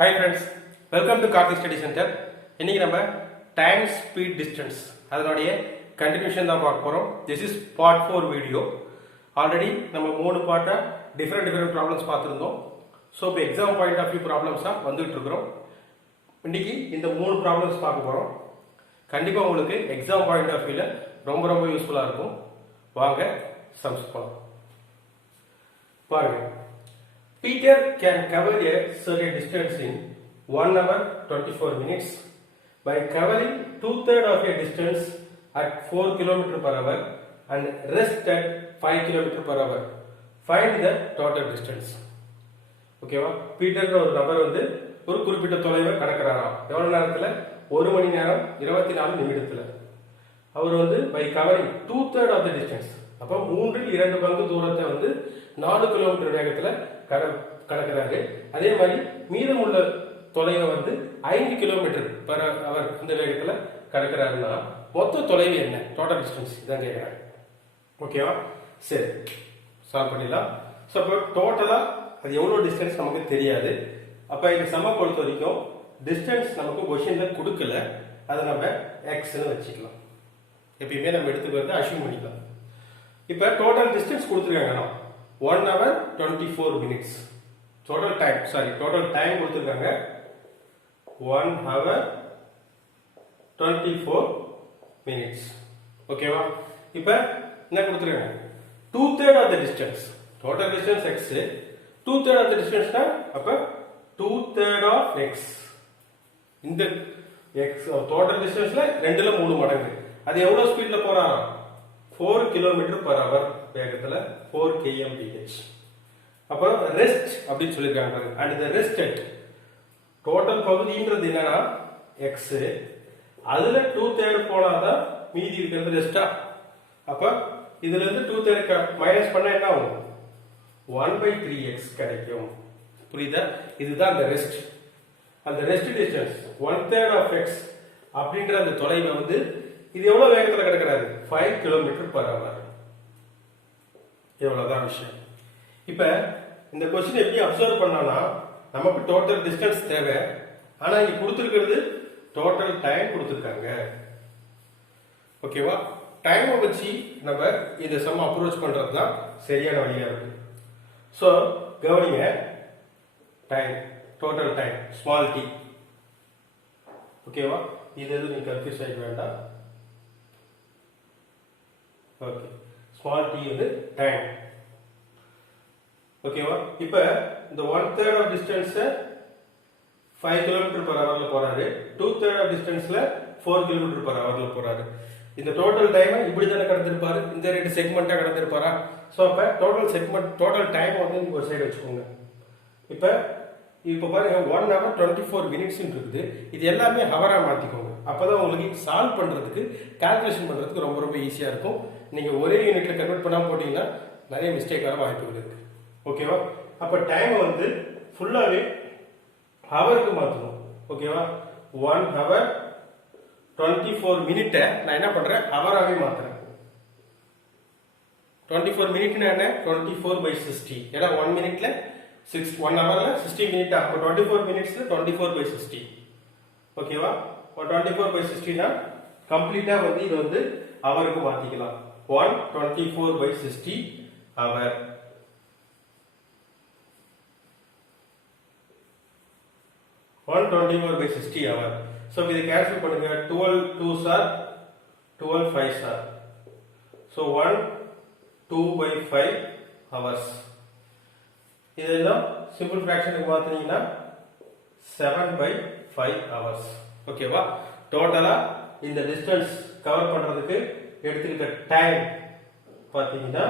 Hi friends, welcome to Karthik Study Center. இன்னைக்கு நம்ம time speed distance அதனுடைய continuation தான் பார்க்க போறோம். This is part 4 video. Already நம்ம மூணு பார்ட்டா டிஃபரெண்ட் ப்ராப்ளம்ஸ் பார்த்துருந்தோம். ஸோ இப்போ எக்ஸாம் பாயிண்ட் ஆஃப் வியூ ப்ராப்ளம்ஸாக வந்துட்டு இருக்கிறோம். இன்னைக்கு இந்த மூணு ப்ராப்ளம்ஸ் பார்க்க போறோம். கண்டிப்பாக உங்களுக்கு எக்ஸாம் பாயிண்ட் ஆஃப் வியூல ரொம்ப யூஸ்ஃபுல்லாக இருக்கும். வாங்க சம்ஸ் போகலாம். பாருங்க, Peter can cover a certain distance in 1 hour 24 minutes by covering 2/3 of a distance at 4 km per hour and rest at 5 km per hour. Find the total distance. ஓகேவா? Peter ஒரு நபர் வந்து ஒரு குறிப்பிட்ட தொலைவை கடக்கிறாராம். எவ்வளவு நேரத்துல? 1 மணி நேரம் 24 நிமிடத்துல. அவர் வந்து by covering 2/3 of the distance, அப்ப 2 பங்கு தூரத்தை வந்து 4 கிலோமீட்டர் வேகத்துல கடக்கிறாரு. அதே மாதிரி மீதமுள்ள தொலைவை வந்து 5 கிலோமீட்டர் பர் அவர் இந்த வேகத்துல கடக்கிறாருன்னா மொத்த தொலைவு என்ன? டோட்டல் டிஸ்டன்ஸ் இதான் கேட்கிறாங்க. ஓகேவா? சரி, சால்வ் பண்ணிடலாம். ஸோ இப்போ டோட்டலா அது எவ்வளவு டிஸ்டன்ஸ் நமக்கு தெரியாது. அப்ப இந்த சம பொறுத்த வரைக்கும் டிஸ்டன்ஸ் நமக்கு கொஸ்டின்ல கொடுக்கல, அதை நம்ம எக்ஸ்ன்னு வச்சுக்கலாம். எப்பயுமே நம்ம எடுத்துக்கிறது அஷ்யூம் பண்ணிக்கலாம். இப்ப டோட்டல் டிஸ்டன்ஸ் கொடுத்துருக்காங்கன்னா 1 hour 24 minutes. டோட்டல் டைம் கொடுத்துருக்காங்க 1 hour 24 minutes. ஓகேவா? இப்ப என்ன கொடுத்துருக்காங்க? 2/3 of the distance. Total distance x, 2/3 of the distance னா அப்ப 2/3 of x. இந்த x டோட்டல் டிஸ்டன்ஸ்ல 2/3 மடங்கு. அது எவ்வளவு ஸ்பீட்ல போறாராம்? 4 km per hour வேகத்துல 4 kmph. அப்ப ரெஸ்ட் அப்படின்னு சொல்லிருக்காங்க. அண்ட் இந்த ரெஸ்ட் அட் டோட்டல் பகுதின்றது என்னன்னா x, அதுல 2/3 போனாதான் மீதி இருக்கிறது ரெஸ்டா. அப்ப இதுல இருந்து 2/3 மைனஸ் பண்ணா என்ன ஆகும்? 1/3x கிடைக்கும். புரியுதா? இதுதான் அந்த ரெஸ்ட். அந்த ரெஸ்ட் டிஸ்டன்ஸ் 1/3 of x அப்படின்ற அந்த தொலைவை வந்து இது எவ்வளவு வேகத்துல கிடக்கிறாரு? 5 km per hour. எவ்வளவுதான் விஷயம். இப்ப இந்த கொஸ்டின் எப்படி அப்சர்வ் பண்ணானா, நமக்கு டோட்டல் டிஸ்டன்ஸ் தேவை, ஆனா இங்க கொடுத்திருக்கிறது டோட்டல் டைம் கொடுத்திருக்காங்க. ஓகேவா? டைமை வச்சு நம்ம இந்த சம் அப்ரோச் பண்றது தான் சரியான வழியா இருக்கு. சோ கவனிங்க, time, total time small D. ஓகேவா? இது எதுவும் நீங்க கன்ஃபியூஸ் ஆகிக்க வேண்டாம். ஓகே, ஸ்மால் டி வந்து டைம். ஓகேவா? இப்ப இந்த 1/3 of distance 5 km per hourல போறாரு, 2/3 of distanceல 4 km per hourல போறாரு. இந்த டோட்டல் டைம் இப்படி தானே கடந்திருப்பாரு, இந்த ரெண்டு செக்மெண்டா கடந்திருப்பாரா? சோ அப்ப டோட்டல் டைம் வந்து நீங்க ஒரு சைடு வச்சுக்கோங்க. இப்ப பாருங்க 1 hour 24 minutes இருக்குது. இது எல்லாமே ஹவரா மாத்திக்கோங்க. அப்பதான் உங்களுக்கு சால்வ் பண்றதுக்கு, கால்குலேஷன் பண்றதுக்கு ரொம்ப ஈஸியா இருக்கும். நீங்க ஒரே யூனிட்ல கன்வெர்ட் பண்ணாம போட்டீங்கன்னா நிறைய மிஸ்டேக் வர வாய்ப்புகள் இருக்கு. ஓகேவா? அப்ப டைம் வந்து ஃபுல்லாவே ஹவருக்கு மாத்தணும். ஓகேவா? 1 hour 24 minute நான் என்ன பண்றேன்? ஹவராவே மாத்துறேன். 24 minute என்ன? 24/60. ஏன்னா 1 மினிட்ல 1 hourல 60 minute. அப்ப 24 minutesல 24/60. ஓகேவா? 24/60 னா கம்ப்ளீட்டா வந்து இது வந்து ஹவருக்கு மாத்திக்கலாம். 1/24/60 hour. hour. So இதை கேன்சல் பண்ணுங்க. 12 2s are 12 5s are. So 1 2/5 hours. இதெல்லாம் சிம்பிள் ஃபிராக்ஷனுக்கு மாத்துனீங்கன்னா 7/5 hours. ஓகேவா? டோட்டலா இந்த டிஸ்டன்ஸ் கவர் பண்றதுக்கு எடுத்துக்கிட்ட டைம் பாத்தீங்கன்னா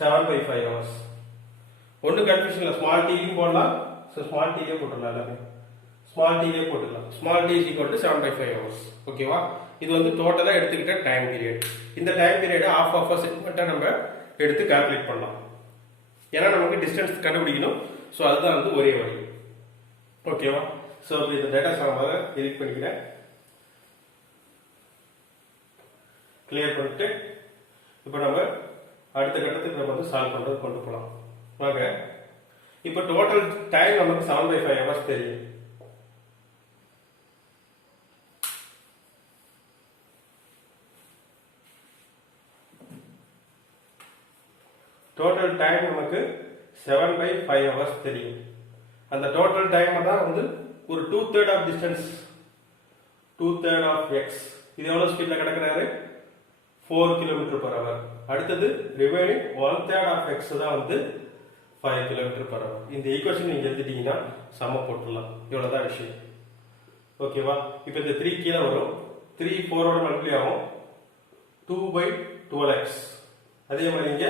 7/5 hours. ஒன்னு கன்ஃபியூஷன் இல்ல, ஸ்மால் டீலையும் போடலாம், ஸ்மால் டீலே போட்டுடலாம். எல்லாமே ஸ்மால் டீலே போட்டுக்கலாம். Small D is equal to 7/5 hours. ஓகேவா? இது வந்து டோட்டலா எடுத்துக்கிட்ட டைம் பீரியட். இந்த டைம் பீரியட் ஆஃப் செக்மெண்டா நம்ம எடுத்து கால்குலேட் பண்ணலாம். ஏன்னா நமக்கு டிஸ்டன்ஸ் கண்டுபிடிக்கணும். ஸோ அதுதான் வந்து ஒரே வழி. ஓகேவா? ஸோ இந்த டேட்டா சமமாக எடிட் பண்ணிக்கிறேன். கிளியர் பண்ணிட்டு இப்போ நம்ம அடுத்த கட்டத்துக்கு நம்ம வந்து சால்வ் பண்றது கொண்டு போகலாம். வாங்க. இப்போ டோட்டல் டைம் நமக்கு 7/5 ஹவர்ஸ் தெரியும். டோட்டல் டைம் நமக்கு 7/5 ஹவர்ஸ் தெரியும். அந்த டோட்டல் டைம் தான் வந்து ஒரு 2/3 ஆஃப் டிஸ்டன்ஸ், 2/3 ஆஃப் எக்ஸ். இது எவ்வளவு ஸ்பீட்ல கிடக்குறாரு? 4 km/h. அடுத்தது ரிமைனிங் 1/3 ஆஃப் எக்ஸ் தான் வந்து 5 km/h. இந்த ஈக்குவேஷன் நீங்க எழுதிட்டீங்கன்னா சம போட்டுடலாம். இவ்வளவுதான் விஷயம். ஓகேவா? இப்போ இந்த 3 கீழே வரும், 3 4 ஓட மல்டிப்ளை ஆகும், 2/12x. அதே மாதிரி இங்க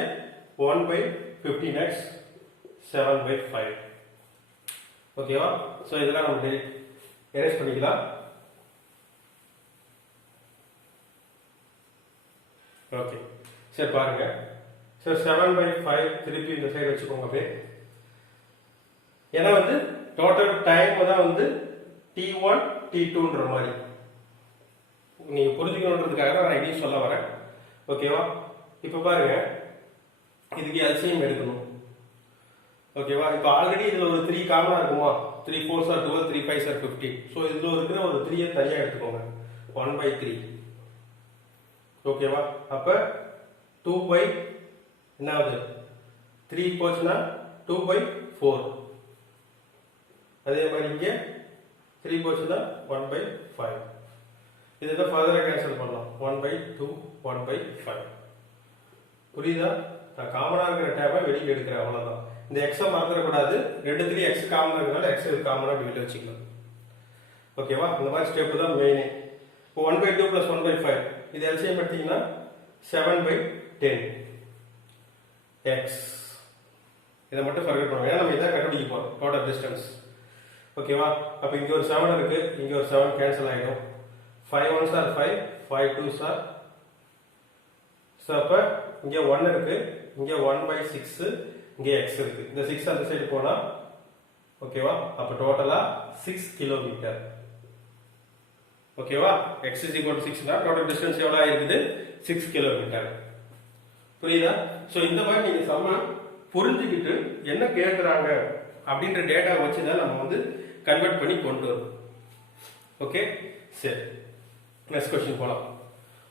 1/15x, 7/5. ஓகேவா? சோ இதெல்லாம் நம்ம எரேஸ் பண்ணிக்கலாம். ஓகே, சரி பாருங்க. சார் 7/5 திருப்பி இந்த சைடு வச்சுக்கோங்க அப்படியே. ஏன்னா வந்து டோட்டல் டைம் தான் வந்து T1 T2ன்ற மாதிரி நீங்க புரிஞ்சுக்கணுன்றதுக்காக தான் நான் இதையும் சொல்ல வரேன். ஓகேவா? இப்ப பாருங்க, இதுக்கு எல்சிஎம் எடுக்கணும். ஓகேவா? இப்போ ஆல்ரெடி இதுல ஒரு 3 காமனா இருக்குமா? 3 4s are 12, 3 5s are 15. So இதுல இருக்கிற ஒரு 3 தனியா எடுத்துக்கோங்க. 1/3. ஓகேவா? அப்ப 2 என்னது? 3 போச்சுனா 2/4. அதே மாதிரி இங்க 3 போச்சுனா 1/5. இதை ஃபர்தரா கேன்சல் பண்ணலாம். 1/2, 1/5. புரியுதா? நான் காமனா இருக்கிற டேபை வெளியே எடுக்கிறேன், அவ்வளவுதான். இந்த எக்ஸ மறந்துடக்கூடாது. 2 எக்ஸ் காமனா இருக்கிறனால எக்ஸ் காமனா வெளியே வச்சுக்கலாம். ஓகேவா? இந்த மாதிரி ஸ்டெப் தான் மெயின். இப்போ 1/2 + 1/5 இது எல்சிஎம் எடுத்தீங்கன்னா 7/10 எக்ஸ். இதை மட்டும் ஃபர்கெட் பண்ணுவோம், ஏன்னா நம்ம இதை கண்டுபிடிக்க போறோம் டோட்டல் டிஸ்டன்ஸ். ஓகேவா? அப்ப இங்க ஒரு 7 இருக்கு, இங்க ஒரு 7 கேன்சல் ஆயிடும். 5 1s are 5, 5 2s are. So அப்ப இங்க 1 இருக்கு, இங்க 1/6, இங்க x இருக்கு. இந்த 6 அந்த சைடு போனா ஓகேவா? அப்ப டோட்டலா 6 கிலோமீட்டர். ஓகேவா? x = 6 னா டோட்டல் டிஸ்டன்ஸ் எவ்வளவு ஆயிருக்குது? 6 கிலோமீட்டர். புரியுதா? சோ இந்த மாதிரி நீங்க சம்ம புரிஞ்சுக்கிட்டு என்ன கேக்குறாங்க அப்படின்ற டேட்டா வச்சு தான் நம்ம வந்து கன்வெர்ட் பண்ணி கொண்டு வரோம். ஓகே, சரி. நெக்ஸ்ட் क्वेश्चन போலாம்.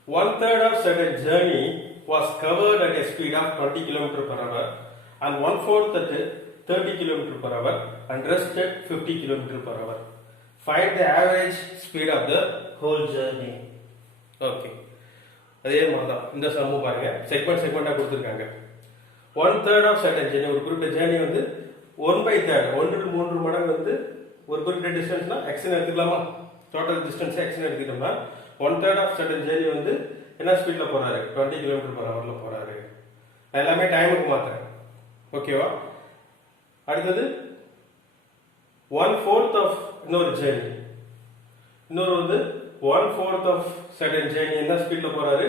1/3 of certain journey was covered at a speed of 20 km/h and 1/4 at 30 km/h and rest at 50 km/h. Find the average speed of the whole journey. Okay. அதே மாதிரி தான் இந்த சம்மு பாருங்க, செக்மெண்டா கொடுத்திருக்காங்க. 1/3 of certain journey, ஒரு குறிப்பிட்ட journey வந்து 1/3 1/3 மடங்கு வந்து ஒரு குறிப்பிட்ட டிஸ்டன்ஸ்னா x ன்னு எடுத்துக்கலாமா? டோட்டல் டிஸ்டன்ஸ் x ன்னு எடுத்துக்கிட்டோம்னா 1/3 of certain journey வந்து என்ன ஸ்பீட்ல போறாரு? 20 km/h போறாரு. எல்லாமே டைமுக்கு மாத்துறேன். ஓகேவா? அடுத்தது 1/4 of இன்னொரு ஜர்னி, இன்னொரு வந்து 1/4 of certain journey என்ன ஸ்பீட்ல போறாரு?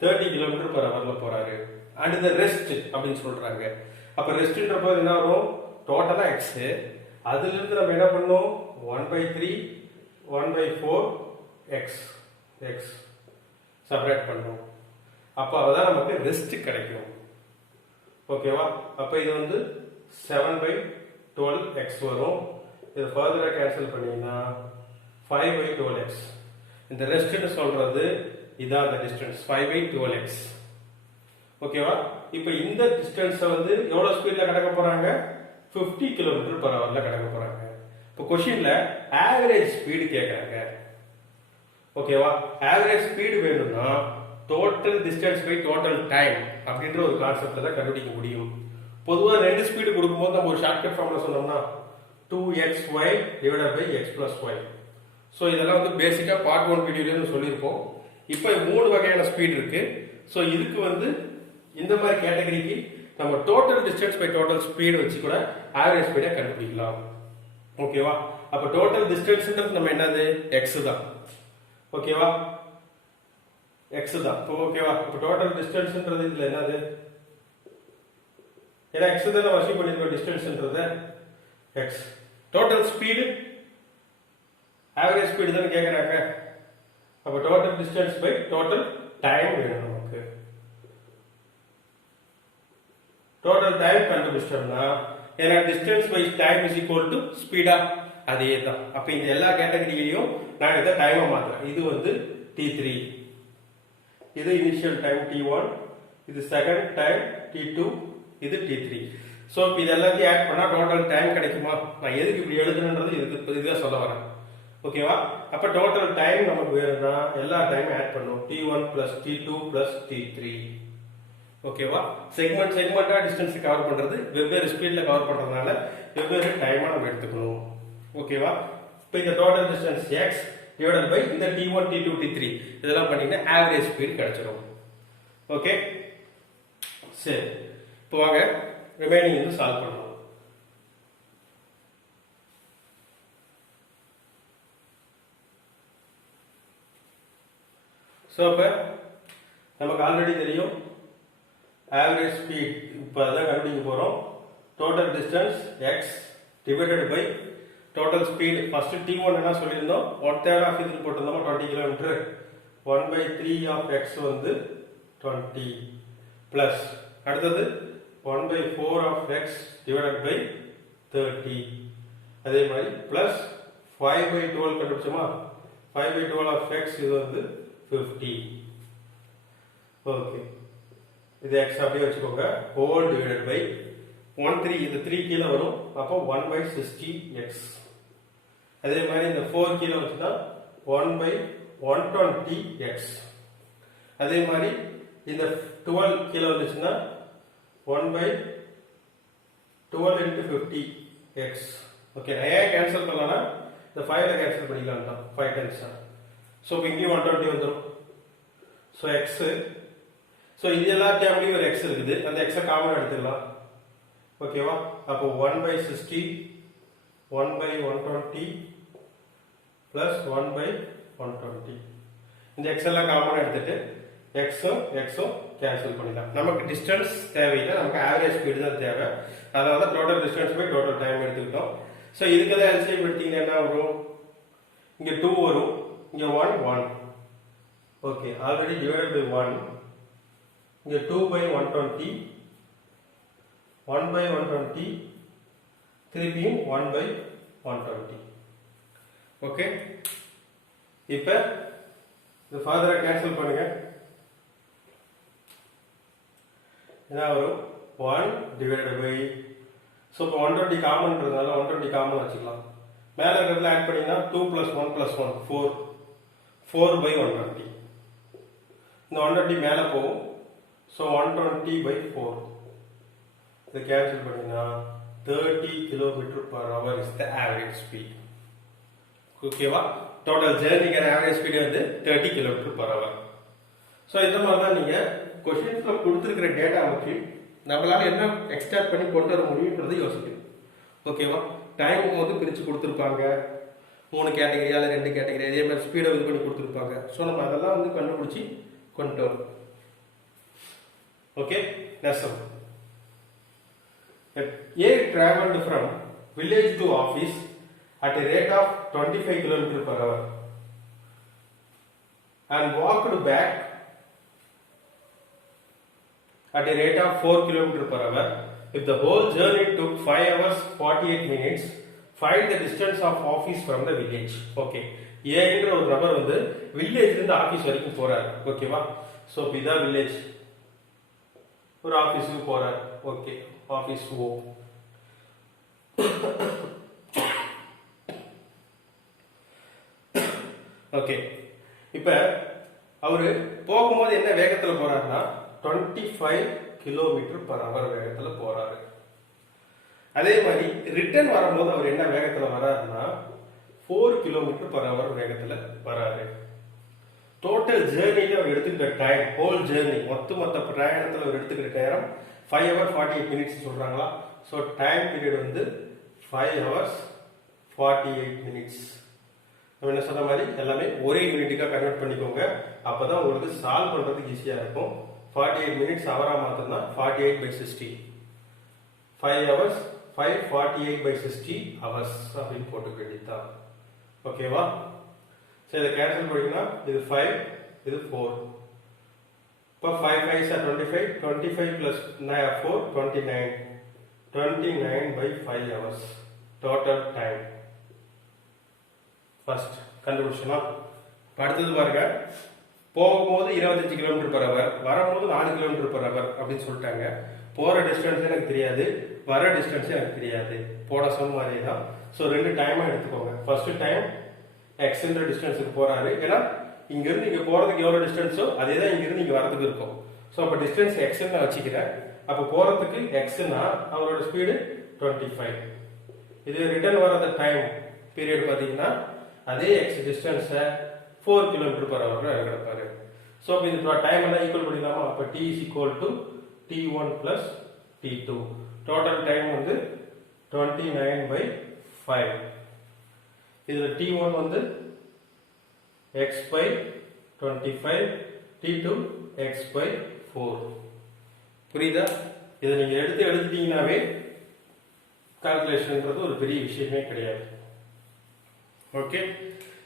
30 km/h போறாரு. அண்ட் இந்த ரெஸ்ட் அப்படின்னு சொல்றாங்க. அப்ப ரெஸ்ட்ன்றப்போ என்ன வரும்? டோட்டலா x, அதுல இருந்து நம்ம என்ன பண்ணோம்? 1/3 1/4 x செப்பரேட் பண்றோம். அப்ப அதான் நமக்கு ரெஸ்ட் கிடைக்கும். ஓகேவா? அப்ப இது வந்து 7/12x வரும். இது ஃபர்தரா கேன்சல் பண்ணீங்கன்னா 5/12x. இந்த ரெஸ்ட்னு சொல்றது இதான் அந்த டிஸ்டன்ஸ் 5/12x. ஓகேவா? இப்போ இந்த டிஸ்டன்ஸ் வந்து எவ்வளவு ஸ்பீட்ல கடக்க போறாங்க? 50 km/h கடக்க போறாங்க. இப்போ क्वेश्चनல ஆவரேஜ் ஸ்பீடு கேக்குறாங்க. ஓகேவா? ஆவரேஜ் ஸ்பீடு வேணும்னா total distance by total time அப்படின்ற ஒரு கான்செப்ட்ல தான் கண்டுபிடிக்க முடியும். பொதுவா ரெண்டு ஸ்பீடு கொடுக்கும்போது நம்ம ஒரு ஷார்ட்கட் ஃபார்முலா சொன்னோம்னா 2xy / x + y. சோ இதெல்லாம் வந்து பேசிக்கா பார்ட் 1 வீடியோல சொல்லியிருப்போம். இப்போ 3 வகையான ஸ்பீட் இருக்கு. சோ இதுக்கு வந்து இந்த மாதிரி கேட்டகரிக்கு நம்ம total distance by total speed வச்சு கூட ஆவரேஜ் ஸ்பீடை கண்டுபிடிக்கலாம். ஓகேவா? அப்ப டோட்டல் டிஸ்டன்ஸ்ன்றது நம்ம என்னது? x தான். ஓகேவா? x தான். ஓகேவா? இப்ப டோட்டல் டிஸ்டன்ஸ்ன்றது இதுல என்னது? ஏன்னா x தான் நம்ம அசீவ் பண்ணிருக்கோம் டிஸ்டன்ஸ்ன்றது x. Total speed average speed தான் கேக்குறாங்க. அப்ப total distance by total time வேணும் நமக்கு. டோட்டல் டைம் கண்டுபிடிச்சோம்னா ஏன்னா distance by time is equal to ஸ்பீடா, அதே தான். அப்ப இந்த எல்லா கேட்டகரியிலையும் நான் இதை டைமை மாத்துறேன். இது வந்து t3, இது இனிஷியல் டைம் t1, இது செகண்ட் டைம் t2, இது t3. சோ இது எல்லாத்தையும் ஆட் பண்ணா டோட்டல் டைம் கிடைக்குமா? நான் எதுக்கு இப்படி எழுதுறேன்றது இதுதான் சொல்ல வரேன். ஓகேவா? அப்ப டோட்டல் டைம் நமக்கு வேணும்னா எல்லா டைமும் ஆட் பண்ணும். t1 plus t2 plus t3. ஓகேவா? செக்மெண்டா டிஸ்டன்ஸ் கவர் பண்றது, வெவ்வேறு ஸ்பீட்ல கவர் பண்றதுனால வெவ்வேறு டைமா நம்ம எடுத்துக்கணும். ஓகேவா? இப்போ இந்த total distance x divided by இந்த t1 t2 t3 இதெல்லாம் பண்ணீங்கன்னா ஆவரேஜ் ஸ்பீட் கிடைச்சிடும். ஓகே, சரி. இப்போ வாங்க ரிமைனிங் வந்து சால்வ் பண்ணுவோம். ஸோ இப்போ நமக்கு ஆல்ரெடி தெரியும் ஆவரேஜ் ஸ்பீட். இப்போ அதான் கண்டுபிடிக்க போகிறோம். Total distance X divided by total speed. First t1 என்ன சொல்லியிருந்தோம், 1/3 ஆஃப் இது போட்டிருந்தோமா 20 கிலோமீட்டர். 1/3 ஆஃப் எக்ஸ் வந்து 20 பிளஸ் அடுத்தது 1/4 ஆஃப் எக்ஸ் டிவைடட் பை 30. அதே மாதிரி பிளஸ் 5/12 கண்டுபிடிச்சோமா, 5/12 ஆஃப் எக்ஸ் இது வந்து 50. ஓகே, இது எக்ஸ் அப்படியே வச்சுக்கோங்க. ஹோல் டிவைடட் பை 1/3, இது 3 கீழே வரும், அப்போ 1/60x. அதே மாதிரி இந்த 4 கீழே வச்சுன்னா 1/120x. அதே மாதிரி இந்த 12 கீழே வந்துச்சுன்னா 1/12 into 50x. ஓகே, நான் ஏன் கேன்சல் பண்ணலாம்னா இந்த 5ல கேன்சல் பண்ணிக்கலாம் தான், 5 times தான். ஸோ இப்போ இங்கேயும் 120 வந்துடும். ஸோ எக்ஸ், ஸோ இது எல்லாத்தையும் ஒரு எக்ஸ் இருக்குது, அந்த எக்ஸை காமன் எடுத்துக்கலாம். ஓகேவா? அப்போ 1/60 1/120 பிளஸ் 1/120. இந்த எக்ஸ் எல்லாம் காமன் எடுத்துட்டு எக்ஸும் கேன்சல் பண்ணிடலாம். நமக்கு டிஸ்டன்ஸ் தேவையில்லை, நமக்கு ஆவரேஜ் ஸ்பீடு தான் தேவை. அதனால தான் total distance by total time எடுத்துக்கிட்டோம். ஸோ இதுக்கு தான் எல்சிஎம் எடுத்தீங்கன்னா என்ன வரும், இங்கே 2 வரும், இங்கே 1. ஓகே, ஆல்ரெடி டிவைடட் பை 1, இங்கே 2/120, 1/120, திருப்பியும் 1/120. ஓகே, இப்போ இது ஃபர்தரா கேன்சல் பண்ணுங்க. என்ன வரும், 1 டிவைடட் பை, ஸோ இப்போ 120 காமன்றதுனால 120 காமன் வச்சுக்கலாம். மேலே இருக்கிறதுல ஆட் பண்ணிங்கன்னா 2 + 1 + 1 4, 4/120. இந்த 120 மேலே போகும். ஸோ 120/4 இதை கேன்சல் பண்ணிங்கன்னா 30 km/h is the average speed. ஓகேவா? டோட்டல் ஜேர்னிக்கான ஆவரேஜ் ஸ்பீடு வந்து 30 km/h. ஸோ இந்த மாதிரி தான் நீங்கள் கொஸ்டின்ஸ்ல கொடுத்துருக்கிற டேட்டா வச்சு நம்மளால என்ன எக்ஸ்ட்ராக்ட் பண்ணி கொண்டு வர முடியுன்றது யோசிக்கணும். ஓகேவா? டைம் வந்து பிரித்து கொடுத்துருப்பாங்க, 3 கேட்டகரியா இல்லை 2 கேட்டகரி, அதே மாதிரி ஸ்பீடை இது பண்ணி கொடுத்துருப்பாங்க. ஸோ நம்ம அதெல்லாம் வந்து கண்டுபிடிச்சி கொண்டு வரும். Okay, next A traveled from village to office at a rate of 25 km/h and walked back at a rate of 4 km/h. If the whole journey took 5 hours 48 minutes, find the distance of office from the village. Okay, ஏன்ற ஒரு நபர் வந்து வில்லேஜ்ல இருந்து office வரைக்கும் போறாரு. ஓகேவா? So இதான் வில்லேஜ், ஒரு ஆபீஸ்க்கு போறாரு. ஓகே, ஆபீஸ் ஓ. ஓகே, இப்ப அவரு போகும்போது என்ன வேகத்துல போறாருன்னா 25 km/h வேகத்துல போறாரு. அதே மாதிரி ரிட்டர்ன் வரும்போது அவர் என்ன வேகத்துல வராருன்னா 4 km/h வேகத்துல வராரு. டோட்டல் ஜேர்னில அவர் எடுத்துக்கிற டைம், ஹோல் ஜேர்னி மொத்த பிரயாணத்துல அவர் எடுத்துக்கிற நேரம் 5 hours 48 minutes சொல்றாங்களா? ஸோ டைம் பீரியட் வந்து 5 hours 48 minutes. நம்ம என்ன சொன்ன மாதிரி எல்லாமே ஒரே யூனிட்டுக்காக கன்வெர்ட் பண்ணிக்கோங்க. அப்பதான் உங்களுக்கு சால்வ் பண்றதுக்கு ஈஸியா இருக்கும். 48 minutes ஹவரா மாத்தினா 48/60, 5 hours 548/60 hours அப்படின்னு போட்டுக்க வேண்டியதுதான். ஓகேவா? சரி, இதை கேன்சல் பண்ணிங்கன்னா இது 5, இது 4. இப்போ 5 5s are 25, 25 plus 4 29, 29 by 5 hours total time. First கண்டுபிடிச்சோமா? அடுத்தது பாருங்க, போகும்போது 25 km/h, வரும்போது 4 km/h அப்படின்னு சொல்லிட்டாங்க. போற டிஸ்டன்ஸ் எனக்கு தெரியாது, வர டிஸ்டன்ஸ் எனக்கு தெரியாது. போட சொன்ன மாதிரி தான். ஸோ ரெண்டு டைமா எடுத்துக்கோங்க. ஃபர்ஸ்ட் டைம் எக்ஸ்ன்ற டிஸ்டன்ஸுக்கு போறாரு. ஏன்னா இங்கிருந்து இங்க போறதுக்கு எவ்வளவு டிஸ்டன்ஸோ அதே தான் இங்கிருந்து இங்க வரதுக்கு இருக்கும். ஸோ அப்போ டிஸ்டன்ஸ் எக்ஸ்ன்னு நான் வச்சுக்கிறேன். அப்போ போறதுக்கு எக்ஸ்னா அவரோட ஸ்பீடு 25. இது ரிட்டர்ன் வர்ற டைம் பீரியட் பார்த்தீங்கன்னா அதே எக்ஸ் டிஸ்டன்ஸை 4 km/h எடுப்பாரு. ஸோ அப்போ இந்த டைம் எல்லாம் ஈக்குவல் பண்ணிடலாமா? அப்போ t is equal to t1 plus t2. Total time வந்து 29 by 5. இதுல t1 வந்து x by 25, t2 x by 4. புரியுதா? இதை நீங்க எடுத்து எழுதிட்டீங்கன்னாவே கால்குலேஷன்ன்றது ஒரு பெரிய விஷயமே கிடையாது. ஓகே,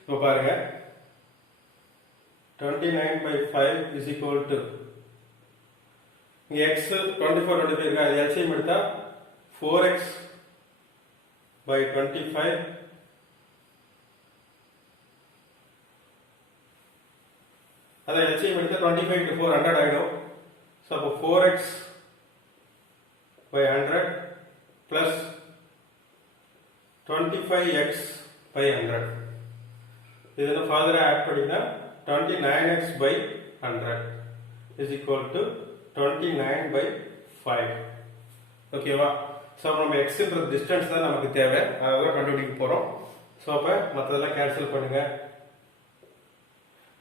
இப்போ பாருங்க 29 by 5 is equal to இங்க x 24 இருக்கு, அது எல்சிஎம் எடுத்தா 4x by 25 அதை எல்சிஎம் எடுத்தா 25 to 4 100 ஆயிடும். ஸோ அப்போ 4x by 100 plus 25x by 100. இதெல்லாம் ஃபர்தரா ஆட் பண்ணினா 29x by 100 is equal to 29 by 5. ஓகேவா? ஸோ நம்ம எக்ஸ்ன்ற டிஸ்டன்ஸ் தான் நமக்கு தேவை, அதெல்லாம் கண்டுபிடிக்க போறோம். ஸோ அப்போ மற்றதெல்லாம் கேன்சல் பண்ணுங்க.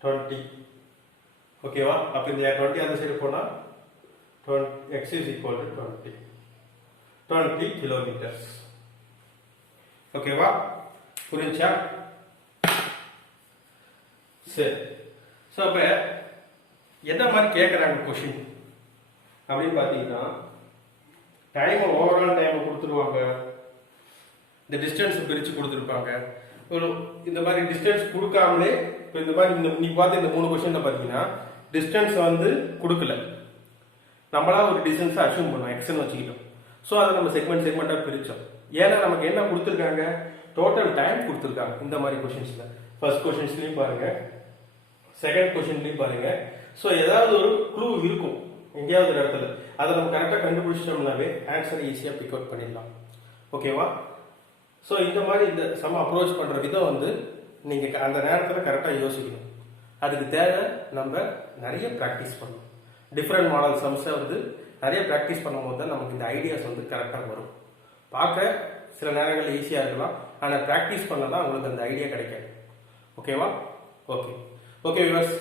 20. ஓகேவா? அப்போ இந்த 20 அந்த சைடு போனா x is equal to 20 kilometers. ஓகேவா? புரிஞ்சா? சரி. ஸோ அப்போ எந்த மாதிரி கேட்குறாங்க கொஷின் அப்படின்னு பார்த்தீங்கன்னா, டைம் ஓவரால் டைம் கொடுத்துருவாங்க, இந்த டிஸ்டன்ஸ் பிரித்து கொடுத்துருப்பாங்க. ஒரு இந்த மாதிரி டிஸ்டன்ஸ் கொடுக்காமலே இப்போ இந்த மாதிரி நீ பார்த்து இந்த 3 கொஸ்டின்ல பார்த்தீங்கன்னா டிஸ்டன்ஸ் வந்து கொடுக்கல, நம்மளா ஒரு டிஸ்டன்ஸை அச்சீவ் பண்ணோம், எக்ஸ்ன்னு வச்சுக்கிட்டோம். ஸோ அதை நம்ம செக்மெண்டாக பிரித்தோம். ஏன்னா நமக்கு என்ன கொடுத்துருக்காங்க, டோட்டல் டைம் கொடுத்துருக்காங்க. இந்த மாதிரி கொஷின்ஸ்ல ஃபர்ஸ்ட் கொஷின்ஸ்லையும் பாருங்க, செகண்ட் கொஷின்லையும் பாருங்க. ஸோ ஏதாவது ஒரு க்ளூ இருக்கும் எங்கேயாவது ஒரு இடத்துல, அதை நம்ம கரெக்டாக கண்டுபிடிச்சிட்டோம்னாவே ஆன்சர் ஈஸியாக பிக் அவுட் பண்ணிடலாம். ஓகேவா? ஸோ இந்த மாதிரி இந்த சம் அப்ரோச் பண்ணுற விதம் வந்து நீங்கள் அந்த நேரத்தில் கரெக்டாக யோசிக்கணும். அதுக்கு தேவை நம்ம நிறைய ப்ராக்டிஸ் பண்ணணும். டிஃப்ரெண்ட் மாடல் சம்ஸை வந்து நிறைய ப்ராக்டிஸ் பண்ணும்போது தான் நமக்கு இந்த ஐடியாஸ் வந்து கரெக்டாக வரும். பார்க்க சில நேரங்களில் ஈஸியாக இருக்கலாம், ஆனால் ப்ராக்டிஸ் பண்ணலாம் உங்களுக்கு அந்த ஐடியா கிடைக்காது. ஓகேவா? Okay viewers,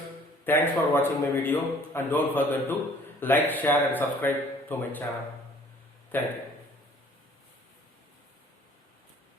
thanks for watching my video and don't forget to like, share and subscribe to my channel. Thank you.